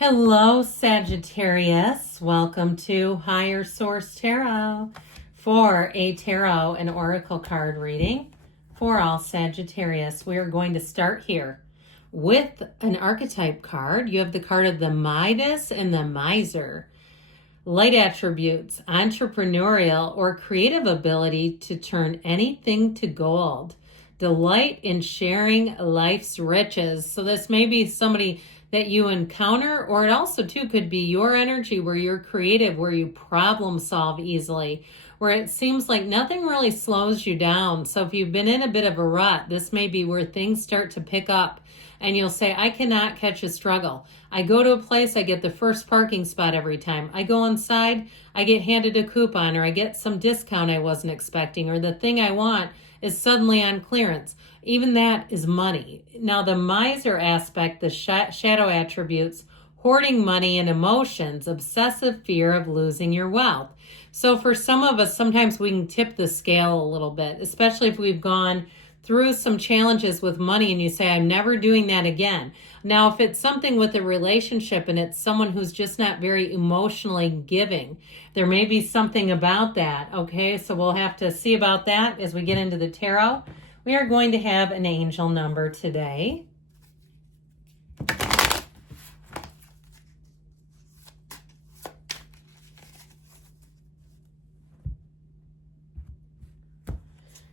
Hello, Sagittarius. Welcome to Higher Source Tarot for a tarot and oracle card reading for all Sagittarius. We are going to start here with an archetype card. You have the card of the Midas and the Miser. Light attributes, entrepreneurial or creative ability to turn anything to gold. Delight in sharing life's riches. So this may be somebody that you encounter, or it also too could be your energy where you're creative, where you problem solve easily, where it seems like nothing really slows you down. So if you've been in a bit of a rut, this may be where things start to pick up and you'll say, I cannot catch a struggle. I go to a place, I get the first parking spot every time. I go inside, I get handed a coupon, or I get some discount I wasn't expecting, or the thing I want is suddenly on clearance. Even that is money. Now the miser aspect, the shadow attributes, hoarding money and emotions, obsessive fear of losing your wealth. So for some of us, sometimes we can tip the scale a little bit, especially if we've gone through some challenges with money and you say, I'm never doing that again. Now, if it's something with a relationship and it's someone who's just not very emotionally giving, there may be something about that, okay? So we'll have to see about that as we get into the tarot. We are going to have an angel number today.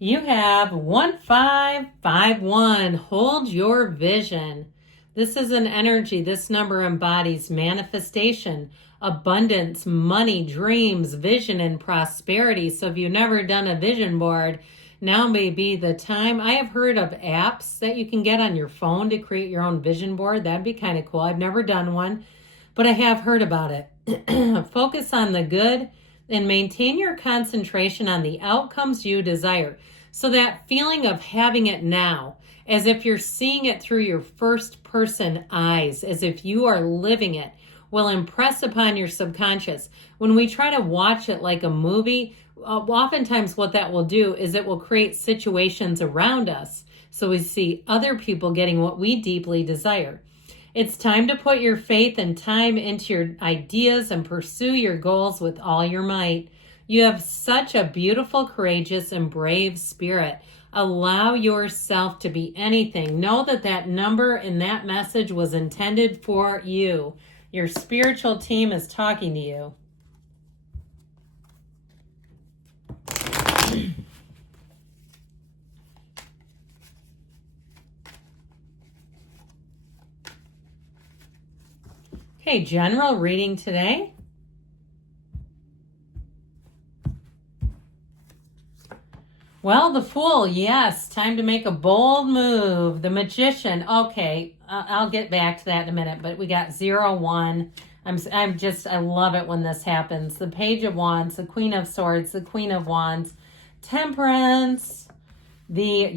You have 1551. Hold your vision. This is an energy. This number embodies manifestation, abundance, money, dreams, vision, and prosperity. So if you've never done a vision board, now may be the time. I have heard of apps that you can get on your phone to create your own vision board. That'd be kind of cool. I've never done one, but I have heard about it. Focus on the good and maintain your concentration on the outcomes you desire. So that feeling of having it now, as if you're seeing it through your first person eyes, as if you are living it, will impress upon your subconscious. When we try to watch it like a movie, oftentimes what that will do is it will create situations around us. So we see other people getting what we deeply desire. It's time to put your faith and time into your ideas and pursue your goals with all your might. You have such a beautiful, courageous, and brave spirit. Allow yourself to be anything. Know that that number and that message was intended for you. Your spiritual team is talking to you. Okay, general reading today. Well, the Fool, yes, time to make a bold move. The Magician, okay, I'll get back to that in a minute, but we got 0-1. I love it when this happens. The Page of Wands, the Queen of Swords, the Queen of Wands, Temperance, the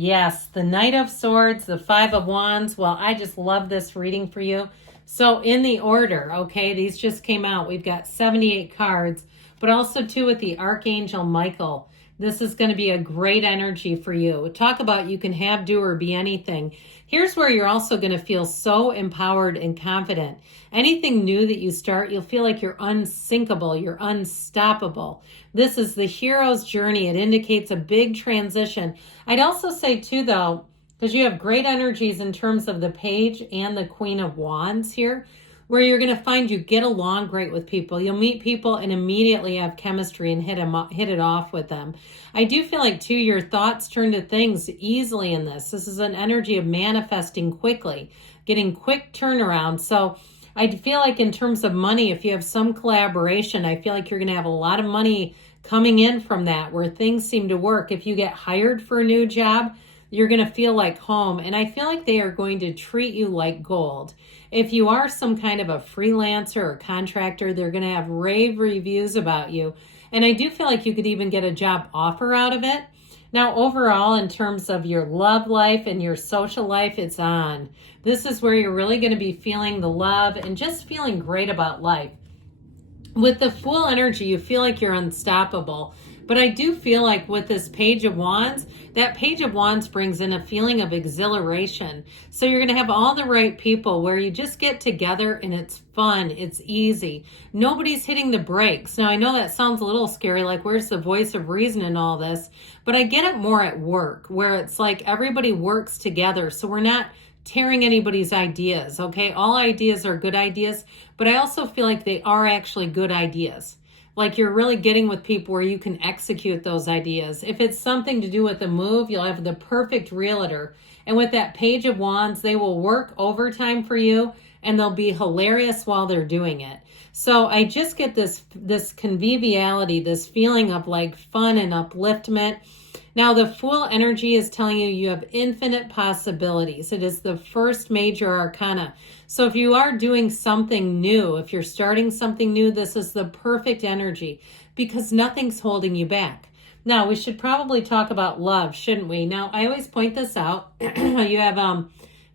Knight of Swords, the Five of Wands. Well, I just love this reading for you. So in the order, okay, these just came out. We've got 78 cards, but also too with the Archangel Michael. This is going to be a great energy for you. Talk about you can have, do, or be anything. Here's where you're also going to feel so empowered and confident. Anything new that you start, you'll feel like you're unsinkable, you're unstoppable. This is the hero's journey. It indicates a big transition. I'd also say too, though, because you have great energies in terms of the Page and the Queen of Wands here, where you're going to find you get along great with people. You'll meet people and immediately have chemistry and hit it off with them. I do feel like, too, your thoughts turn to things easily in this. This is an energy of manifesting quickly, getting quick turnaround. So I feel like in terms of money, if you have some collaboration, I feel like you're going to have a lot of money coming in from that where things seem to work. If you get hired for a new job, you're going to feel like home. And I feel like they are going to treat you like gold. If you are some kind of a freelancer or contractor, they're going to have rave reviews about you. And I do feel like you could even get a job offer out of it. Now, overall, in terms of your love life and your social life, it's on. This is where you're really going to be feeling the love and just feeling great about life. With the Fool energy, you feel like you're unstoppable. But I do feel like with this Page of Wands, that Page of Wands brings in a feeling of exhilaration. So you're going to have all the right people where you just get together and it's fun, it's easy. Nobody's hitting the brakes. Now, I know that sounds a little scary, like where's the voice of reason in all this? But I get it more at work, where it's like everybody works together. So we're not tearing anybody's ideas, okay? All ideas are good ideas, but I also feel like they are actually good ideas. Like you're really getting with people where you can execute those ideas. If it's something to do with a move, you'll have the perfect realtor. And with that Page of Wands, they will work overtime for you and they'll be hilarious while they're doing it. So I just get this conviviality, this feeling of like fun and upliftment. Now, the Fool energy is telling you you have infinite possibilities. It is the first major arcana. So if you are doing something new, if you're starting something new, this is the perfect energy because nothing's holding you back. Now, we should probably talk about love, shouldn't we? Now, I always point this out. You have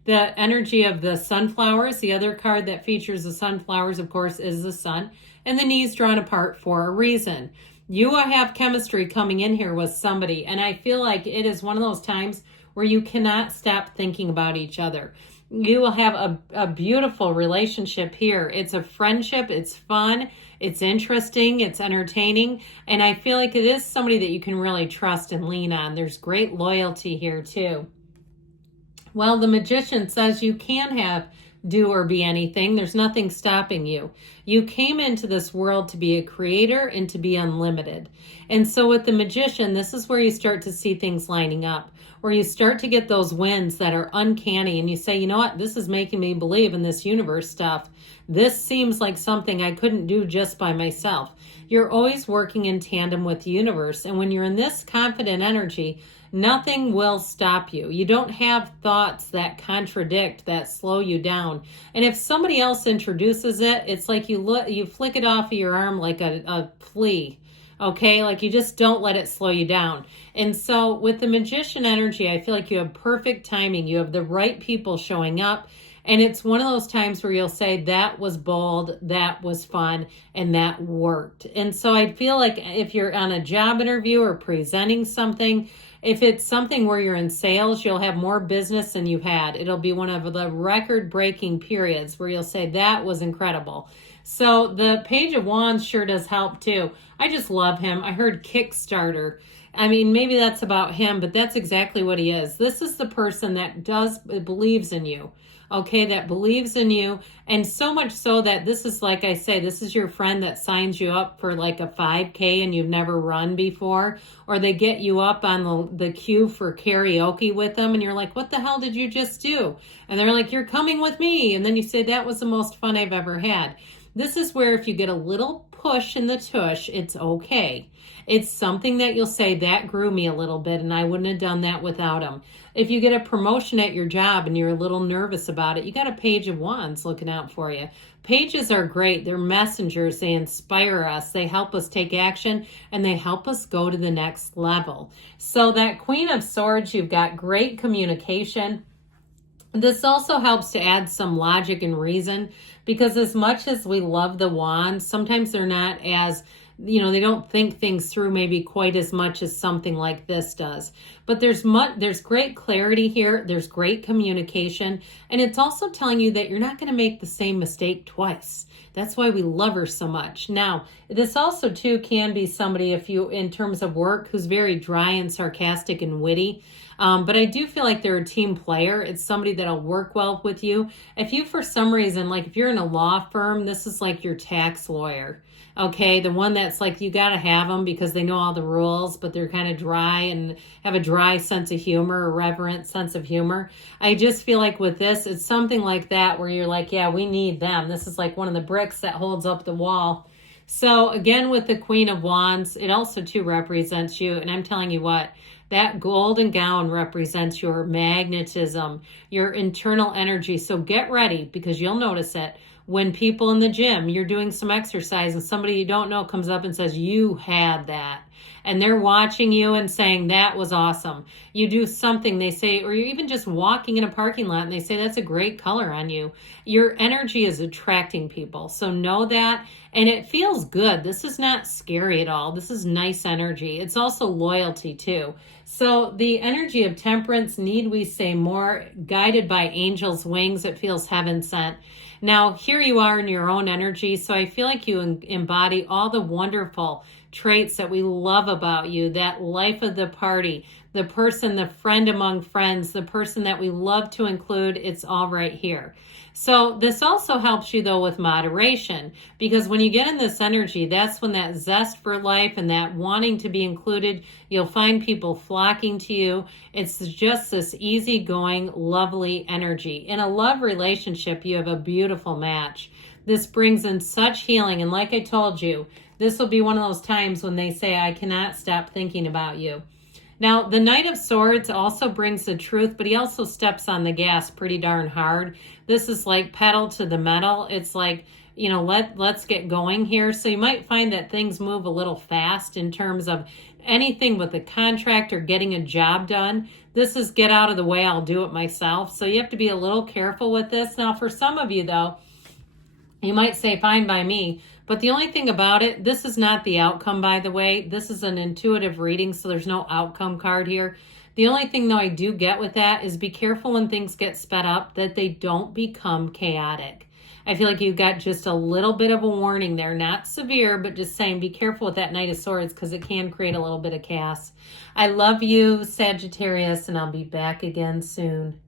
the energy of the sunflowers. The other card that features the sunflowers, of course, is the sun. And the knees drawn apart for a reason. You will have chemistry coming in here with somebody. And I feel like it is one of those times where you cannot stop thinking about each other. You will have a beautiful relationship here. It's a friendship. It's fun. It's interesting. It's entertaining. And I feel like it is somebody that you can really trust and lean on. There's great loyalty here too. Well, the Magician says you can do or be anything. There's nothing stopping you. You came into this world to be a creator and to be unlimited. And so with the Magician, this is where you start to see things lining up, where you start to get those wins that are uncanny and you say, you know what, this is making me believe in this universe stuff. This seems like something I couldn't do just by myself. You're always working in tandem with the universe. And when you're in this confident energy, nothing will stop you. You don't have thoughts that contradict, that slow you down. And if somebody else introduces it, it's like you flick it off of your arm like a flea. Okay, like you just don't let it slow you down. And so with the Magician energy, I feel like you have perfect timing. You have the right people showing up. And it's one of those times where you'll say, that was bold, that was fun, and that worked. And so I feel like if you're on a job interview or presenting something, if it's something where you're in sales, you'll have more business than you've had. It'll be one of the record-breaking periods where you'll say, that was incredible. So the Page of Wands sure does help too. I just love him. I heard Kickstarter. I mean, maybe that's about him, but that's exactly what he is. This is the person that believes in you. Okay, that believes in you. And so much so that this is, like I say, this is your friend that signs you up for like a 5K and you've never run before, or they get you up on the queue for karaoke with them and you're like, what the hell did you just do? And they're like, you're coming with me. And then you say, that was the most fun I've ever had. This is where if you get a little push in the tush, it's okay. It's something that you'll say, that grew me a little bit and I wouldn't have done that without him. If you get a promotion at your job and you're a little nervous about it, you got a Page of Wands looking out for you. Pages are great. They're messengers. They inspire us. They help us take action and they help us go to the next level. So that Queen of Swords, you've got great communication. This also helps to add some logic and reason, because as much as we love the wands, sometimes they're not as, they don't think things through maybe quite as much as something like this does. But there's great clarity here. There's great communication. And it's also telling you that you're not going to make the same mistake twice. That's why we love her so much. Now, this also too can be somebody, in terms of work, who's very dry and sarcastic and witty. But I do feel like they're a team player. It's somebody that'll work well with you. If you, for some reason, like if you're in a law firm, this is like your tax lawyer. Okay, the one that's like, you got to have them because they know all the rules, but they're kind of dry and have a dry sense of humor, a reverent sense of humor. I just feel like with this, it's something like that where you're like, yeah, we need them. This is like one of the bricks that holds up the wall. So again, with the Queen of Wands, it also too represents you. And I'm telling you what, that golden gown represents your magnetism, your internal energy. So get ready, because you'll notice it. When people in the gym, you're doing some exercise and somebody you don't know comes up and says, you had that. and they're watching you and saying, that was awesome. You do something, they say, or you're even just walking in a parking lot and they say, that's a great color on you. Your energy is attracting people. So know that. And it feels good. This is not scary at all. This is nice energy. It's also loyalty too. So the energy of temperance, need we say more, guided by angels' wings. It feels heaven sent. Now, here you are in your own energy. So I feel like you embody all the wonderful traits that we love about you, that life of the party, the person, the friend among friends, the person that we love to include. It's all right here. So this also helps you though with moderation, because when you get in this energy, that's when that zest for life and that wanting to be included, you'll find people flocking to you. It's just this easygoing, lovely energy. In a love relationship, you have a beautiful match. This brings in such healing. And like I told you, this will be one of those times when they say, I cannot stop thinking about you. Now, the Knight of Swords also brings the truth, but he also steps on the gas pretty darn hard. This is like pedal to the metal. It's like, you know, let's get going here. So you might find that things move a little fast in terms of anything with a contract or getting a job done. This is get out of the way, I'll do it myself. So you have to be a little careful with this. Now, for some of you, though, you might say, fine by me. But the only thing about it, this is not the outcome, by the way. This is an intuitive reading, so there's no outcome card here. The only thing, though, I do get with that is be careful when things get sped up that they don't become chaotic. I feel like you got just a little bit of a warning there. Not severe, but just saying be careful with that Knight of Swords because it can create a little bit of chaos. I love you, Sagittarius, and I'll be back again soon.